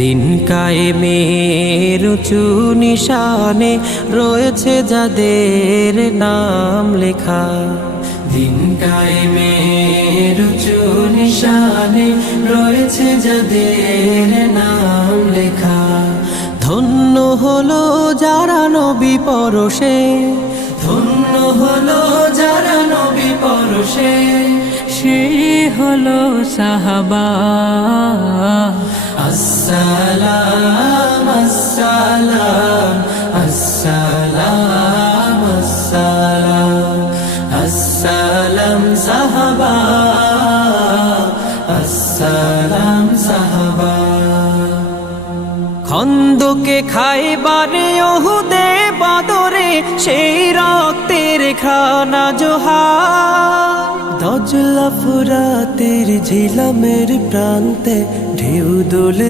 দিন কায়েমের উঁচু নিশানে রয়েছে যাদের নাম লেখা। দিন কায়েমের উঁচু নিশানে রয়েছে যাদের নাম লেখা। ধন্য হলো যারা নবী পরশে, ধন্য হলো যারা নবী পরশে, সে হলো সাহাবা। আসসালাম আসসালাম আসসালাম আসসালাম আসসালাম সাহাবা, আসসালাম সাহাবা। খন্দকে খাইবারে ওহুদে বদরে সেই রক্তের খানা জোহার। দজলা ফুরাতের ঝিলামের প্রান্তে ঢেউ দোলে